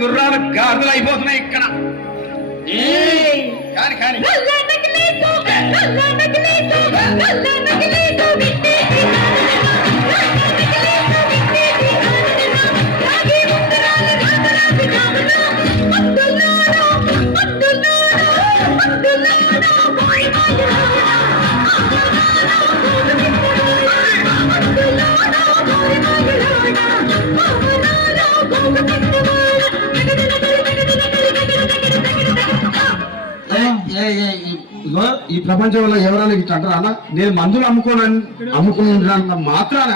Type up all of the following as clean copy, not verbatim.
గుర్రాలు గాజులు అయిపోతున్నాయి ఇక్కడ. కానీ కానీ ఈ ప్రపంచంలో ఎవరైనా ఇట్లా అంటారా అన్న? నేను మందులు అమ్ముకున్న మాత్రాన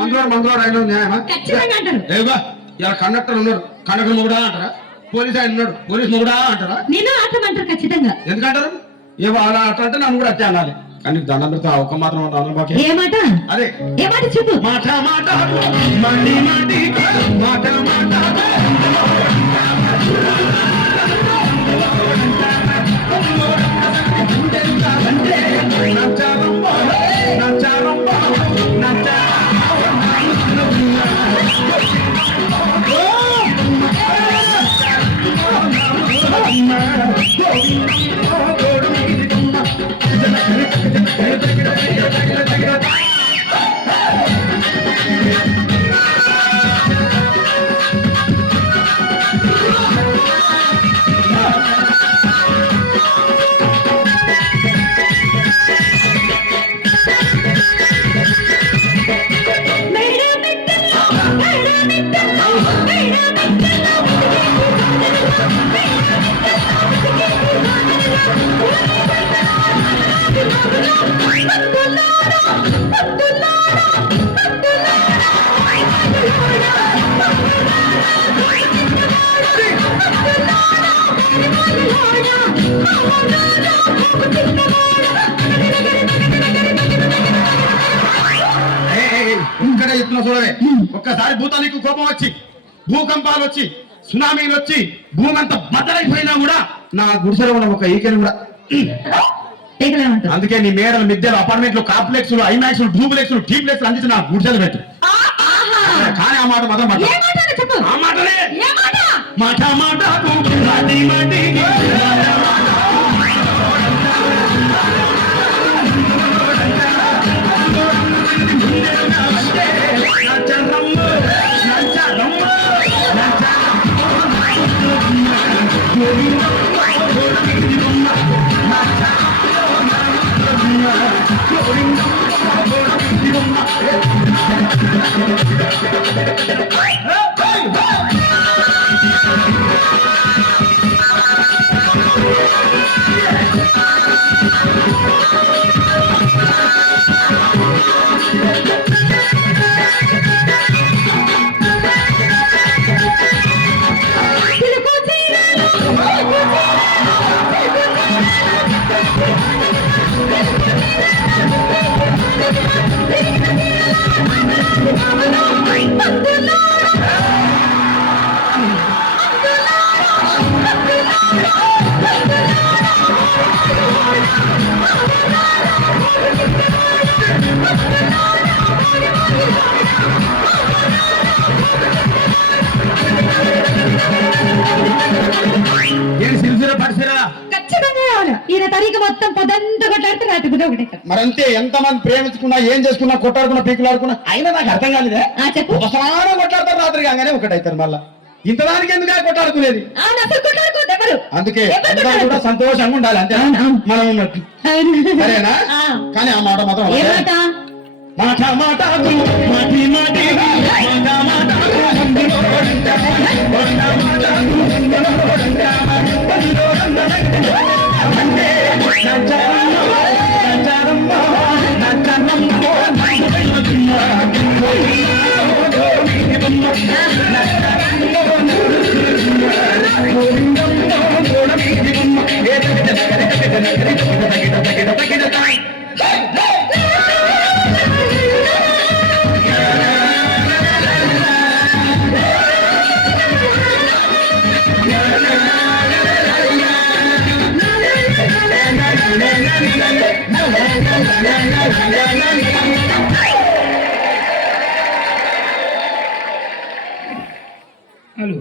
మందులో అయిన న్యాయమా? ఇలా కండక్టర్ ఉన్నాడు, కండక్టర్ మొగుడా అంటారా? పోలీస్ ఆయన ఉన్నాడు, పోలీస్ మొగుడా అంటారా? ఖచ్చితంగా ఎందుకంటారు? ఏవో అలా అట్లా అంటే నన్ను కూడా అట్టే అనాలి. కానీ దండం పెడతా ఒక మాత్రం అదే చెప్పు. మాట మాట మాటి మాటి మాట మాట ఇంకా చెప్తున్నా చూడవే. ఒక్కసారి భూతానికి కోపం వచ్చి, భూకంపాలు వచ్చి, సునామీలు వచ్చి, భూమి అంతా బద్దలైపోయినా కూడా నా గుడిసెలో ఉన్న ఒక ఈకెలు కూడా. అందుకే నీ మేడలు, మిద్దెలు, అపార్ట్మెంట్లు, కాంప్లెక్స్లు, ఐమాక్స్లు, డూప్లెక్స్లు, టీప్లెక్స్లు అందించి నా గుడిసెలు పెట్టు. కానీ ఆ మాట మాత్రం ఆ మాటనే మాట మాట మరంతే. ఎంతమంది ప్రేమించుకున్నా, ఏం చేసుకున్నా, కొట్టాడుకున్నా, పీకులాడుకున్నా అయినా నాకు అర్థం కాలేదే. ఒకసారి కొట్లాడతారు, రాత్రి కాగానే ఒకటైతారు. మళ్ళా ఇంతదానికి ఎందుకు కొట్టాడుకునేది? అందుకే కూడా సంతోషంగా ఉండాలి, అంతే మనం ఉన్నట్టు. సరేనా? కానీ ఆ మాట మాత్రం మాట మాట మాటి మాటి హలో.